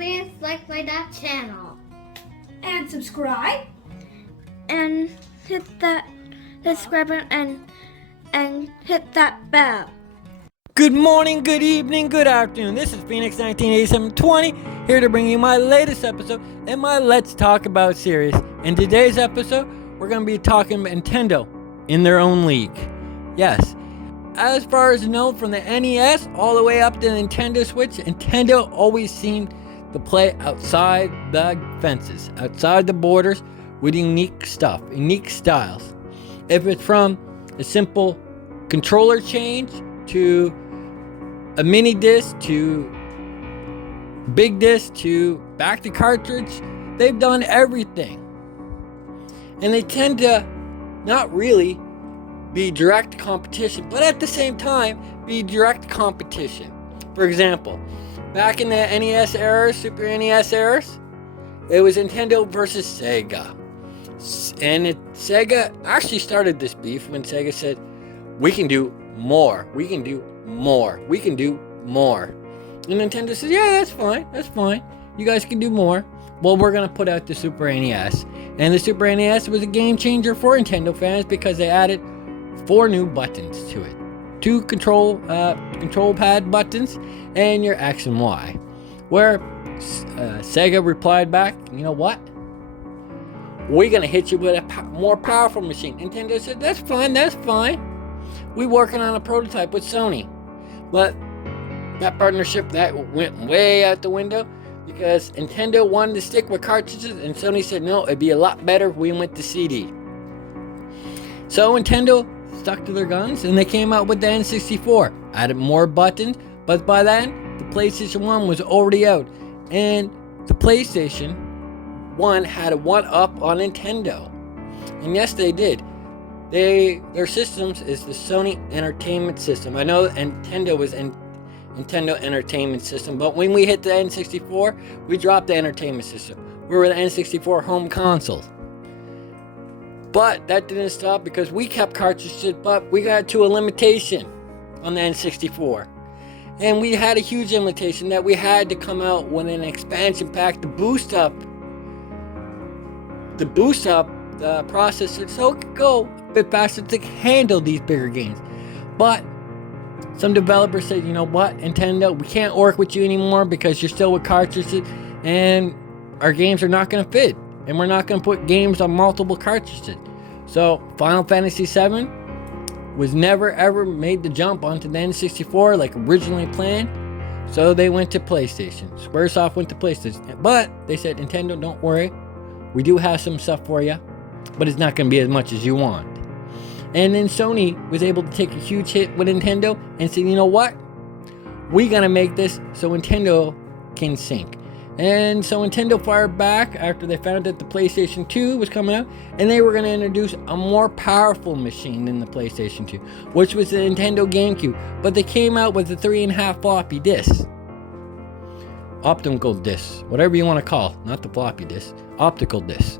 please like my channel. And subscribe. And hit that subscribe button and hit that bell. Good morning, good evening, good afternoon. This is Phoenix 198720 here to bring you my latest episode in my Let's Talk About series. In today's episode, we're going to be talking about Nintendo in their own league. Yes, as far as known from the NES all the way up to the Nintendo Switch, Nintendo always seemed to play outside the fences, outside the borders with unique stuff, unique styles. If it's from a simple controller change to a mini disc to big disc to back to cartridge, they've done everything. And they tend to not really be direct competition, but at the same time be direct competition. For example, back in the NES era, Super NES eras, it was Nintendo versus Sega. And Sega actually started this beef when Sega said, we can do more, we can do more, we can do more. And Nintendo says, yeah, that's fine. You guys can do more. Well, we're going to put out the Super NES. And the Super NES was a game changer for Nintendo fans because they added 4 new buttons to it. 2 control pad buttons and your X and Y. Where Sega replied back, you know what? We're going to hit you with a more powerful machine. Nintendo said, that's fine. We're working on a prototype with Sony. But that partnership, that went way out the window because Nintendo wanted to stick with cartridges and Sony said, no, it'd be a lot better if we went to CD. So Nintendo stuck to their guns and they came out with the N64. Added more buttons, but by then, the PlayStation 1 was already out. And the PlayStation 1 had a one-up on Nintendo. And yes, they did. Their systems is the Sony Entertainment System. I know Nintendo was in Nintendo Entertainment System, but when we hit the N64, we dropped the Entertainment System. We were the N64 home console. But that didn't stop because we kept cartridges, but we got to a limitation on the N64. And we had a huge limitation that we had to come out with an expansion pack to boost up the processor so it could go a bit faster to handle these bigger games. But some developers said, you know what, Nintendo, we can't work with you anymore because you're still with cartridges and our games are not going to fit. And we're not going to put games on multiple cartridges. So Final Fantasy VII was never ever made the jump onto the N64 like originally planned. So they went to PlayStation. Squaresoft went to PlayStation. But they said, Nintendo, don't worry. We do have some stuff for you. But it's not going to be as much as you want. And then Sony was able to take a huge hit with Nintendo and say, you know what? We're going to make this so Nintendo can sync. And so Nintendo fired back after they found that the PlayStation 2 was coming out, and they were going to introduce a more powerful machine than the PlayStation 2, which was the Nintendo GameCube. But they came out with the 3.5 floppy disks. Optical discs, whatever you want to call it. Not the floppy disks, optical discs.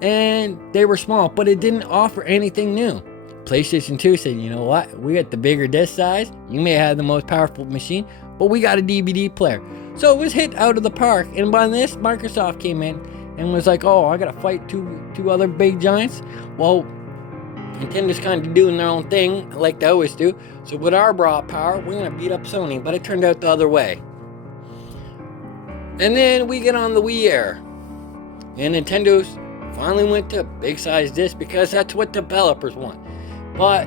And they were small, but it didn't offer anything new. PlayStation 2 said, you know what? We got the bigger disc size. You may have the most powerful machine, but we got a DVD player. So it was hit out of the park. And by this, Microsoft came in and was like, oh, I got to fight two other big giants. Well, Nintendo's kind of doing their own thing like they always do. So with our raw power, we're going to beat up Sony. But it turned out the other way. And then we get on the Wii era. And Nintendo's finally went to big size disc because that's what developers want. But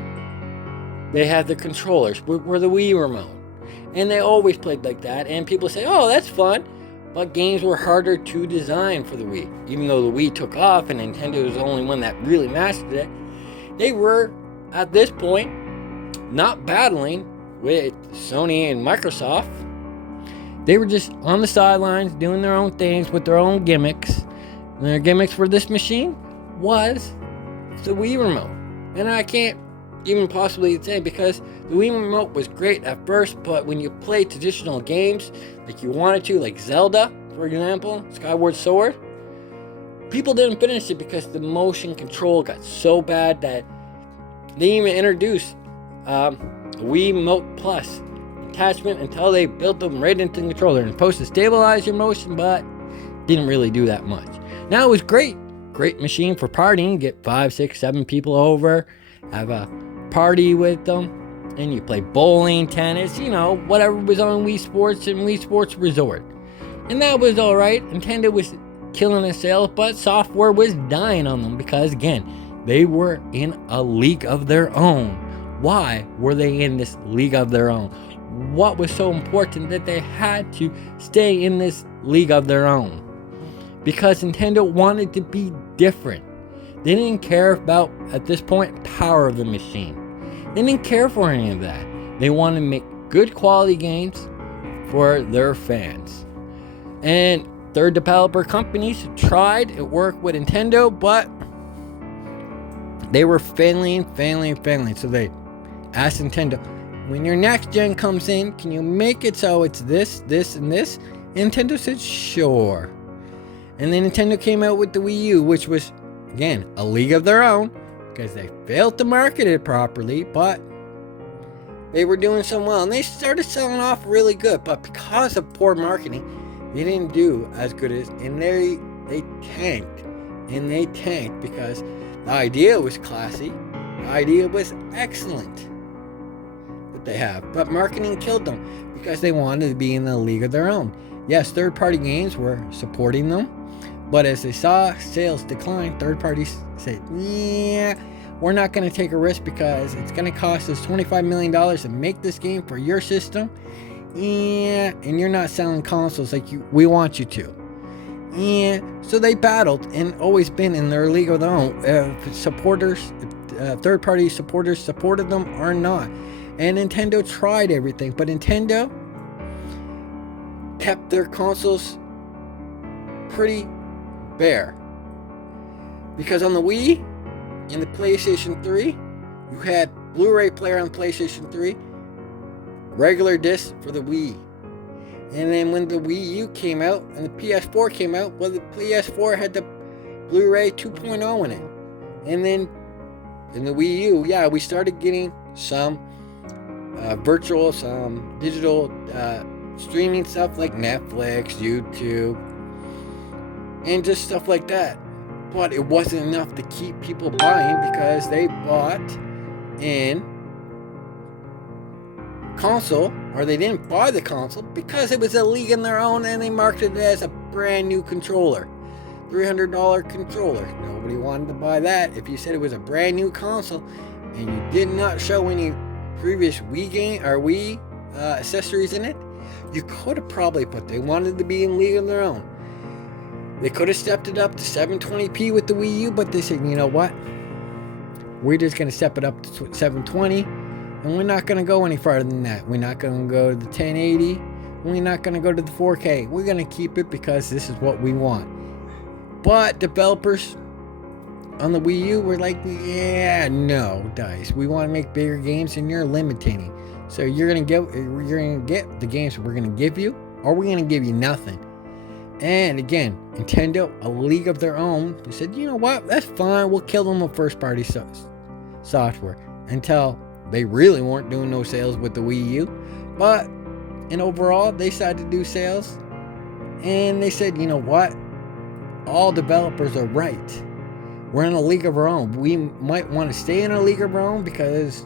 they have the controllers. We're the Wii remote. And they always played like that. And people say, oh, that's fun. But games were harder to design for the Wii. Even though the Wii took off and Nintendo was the only one that really mastered it, they were, at this point, not battling with Sony and Microsoft. They were just on the sidelines doing their own things with their own gimmicks. And their gimmicks for this machine was the Wii remote. And I can't even possibly say because the Wii remote was great at first, but when you play traditional games like you wanted to, like Zelda, for example, Skyward Sword, people didn't finish it because the motion control got so bad that they even introduced Wii Remote Plus attachment until they built them right into the controller. And it's supposed to stabilize your motion, but didn't really do that much. Now it was great machine for partying. Get 5, 6, 7 people over, have a party with them, and you play bowling, tennis, whatever was on Wii Sports and Wii Sports Resort. And that was all right. Nintendo was killing the sales, but software was dying on them because, again, they were in a league of their own. Why were they in this league of their own? What was so important that they had to stay in this league of their own? Because Nintendo wanted to be different. They didn't care about, at this point, power of the machine. They didn't care for any of that. They wanted to make good quality games for their fans. And third developer companies tried. It worked with Nintendo, but they were failing. So they asked Nintendo, when your next gen comes in, can you make it so it's this, and this? And Nintendo said, sure. And then Nintendo came out with the Wii U, which was, again, a league of their own, because they failed to market it properly, but they were doing so well. And they started selling off really good, but because of poor marketing, they didn't do as good as, and they tanked. And they tanked because the idea was classy. The idea was excellent that they have. But marketing killed them because they wanted to be in the league of their own. Yes, third-party games were supporting them. But as they saw sales decline, third parties said, yeah, we're not going to take a risk because it's going to cost us $25 million to make this game for your system. Yeah, and you're not selling consoles like we want you to. Yeah, so they battled and always been in their league of their own. Third-party supporters supported them or not. And Nintendo tried everything, but Nintendo kept their consoles pretty bare. Because on the Wii and the PlayStation 3, you had Blu-ray player on PlayStation 3, regular disc for the Wii. And then when the Wii U came out and the PS4 came out, well, the PS4 had the Blu-ray 2.0 in it. And then in the Wii U, yeah, we started getting some virtual, some digital streaming stuff like Netflix, YouTube, and just stuff like that. But it wasn't enough to keep people buying because they bought in console, or they didn't buy the console because it was a league in their own and they marketed it as a brand new controller. $300 controller. Nobody wanted to buy that. If you said it was a brand new console and you did not show any previous Wii game or Wii accessories in it, you could have probably put, they wanted to be in league of their own. They could have stepped it up to 720p with the Wii U, but they said, you know what? We're just going to step it up to 720, and we're not going to go any farther than that. We're not going to go to the 1080. We're not going to go to the 4K. We're going to keep it because this is what we want. But developers on the Wii U were like, yeah, no, DICE. We want to make bigger games, and you're limiting. So you're going to get the games we're going to give you, or we're going to give you nothing. And again, Nintendo, a league of their own, they said, you know what, that's fine, we'll kill them with first-party software until they really weren't doing no sales with the Wii U. But, and overall, they decided to do sales, and they said, you know what, all developers are right. We're in a league of our own. We might want to stay in a league of our own because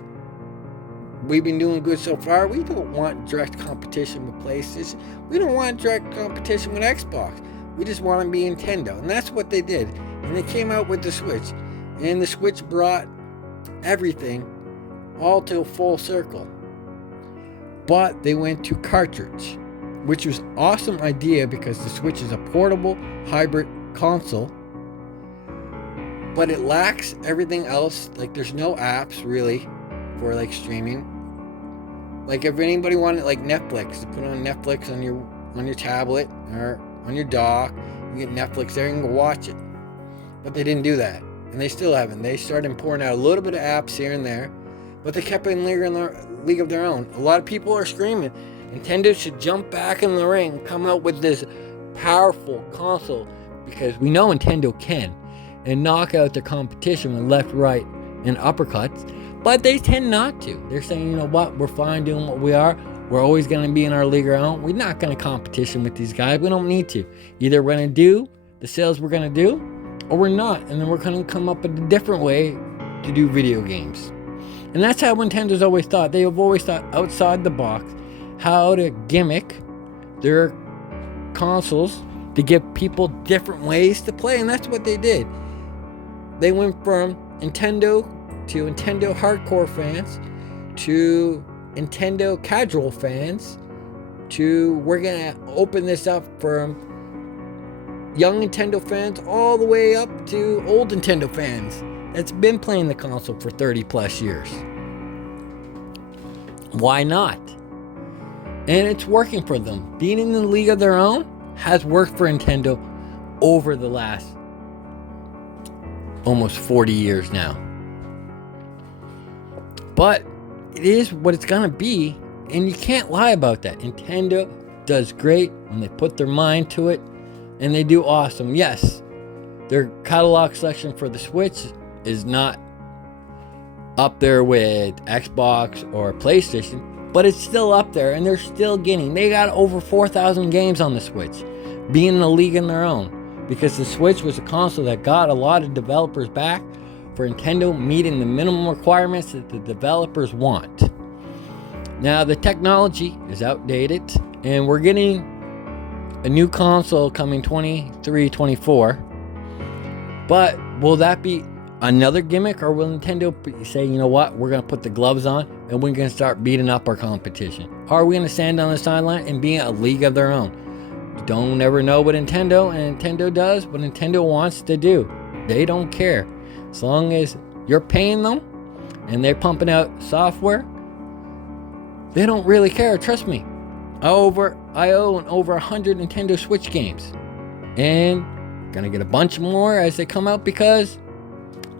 we've been doing good so far. We don't want direct competition with PlayStation. We don't want direct competition with Xbox. We just want to be Nintendo. And that's what they did. And they came out with the Switch. And the Switch brought everything all to a full circle. But they went to cartridge, which was an awesome idea because the Switch is a portable hybrid console. But it lacks everything else. Like, there's no apps really for like streaming. Like if anybody wanted like Netflix, to put on Netflix on your tablet or on your dock, you get Netflix there and go watch it. But they didn't do that, and they still haven't. They started pouring out a little bit of apps here and there, but they kept it in league of their own. A lot of people are screaming Nintendo should jump back in the ring, come out with this powerful console, because we know Nintendo can, and knock out their competition with left, right, and uppercuts. But they tend not to. They're saying, you know what, we're fine doing what we are. We're always going to be in our league our own. We're not going to competition with these guys. We don't need to. Either we're going to do the sales we're going to do, or we're not. And then we're going to come up with a different way to do video games. And that's how Nintendo's always thought. They have always thought outside the box how to gimmick their consoles to give people different ways to play. And that's what they did. They went from Nintendo to Nintendo hardcore fans to Nintendo casual fans to we're going to open this up from young Nintendo fans all the way up to old Nintendo fans that's been playing the console for 30 plus years. Why not? And it's working for them. Being in the league of their own has worked for Nintendo over the last almost 40 years now. But it is what it's gonna be, and you can't lie about that. Nintendo does great when they put their mind to it, and they do awesome. Yes, their catalog selection for the Switch is not up there with Xbox or PlayStation, but it's still up there, and they're still getting. They got over 4,000 games on the Switch, being in a league in their own, because the Switch was a console that got a lot of developers back for Nintendo meeting the minimum requirements that the developers want. Now the technology is outdated, and we're getting a new console coming 23-24. But will that be another gimmick, or will Nintendo say, you know what, we're going to put the gloves on and we're going to start beating up our competition? Or are we going to stand on the sideline and be a league of their own? Don't ever know what Nintendo does what Nintendo wants to do. They don't care. As long as you're paying them and they're pumping out software, they don't really care. Trust me. I own over 100 Nintendo Switch games, and gonna get a bunch more as they come out, because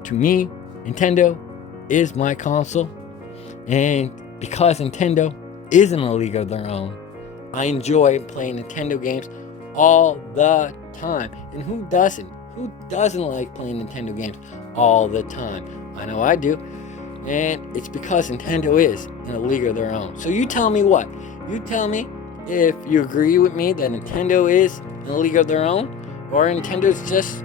to me, Nintendo is my console, and because Nintendo is in a league of their own, I enjoy playing Nintendo games all the time. And who doesn't? Who doesn't like playing Nintendo games all the time? I know I do. And it's because Nintendo is in a league of their own. So you tell me what? You tell me if you agree with me that Nintendo is in a league of their own, or Nintendo's just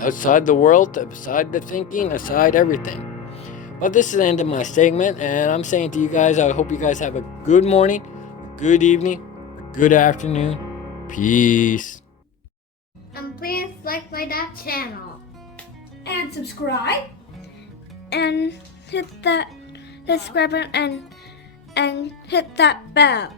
outside the world, outside the thinking, outside everything. But this is the end of my segment, and I'm saying to you guys, I hope you guys have a good morning, a good evening, a good afternoon. Peace. And please like my dad's channel. And subscribe. And hit that subscribe button and hit that bell.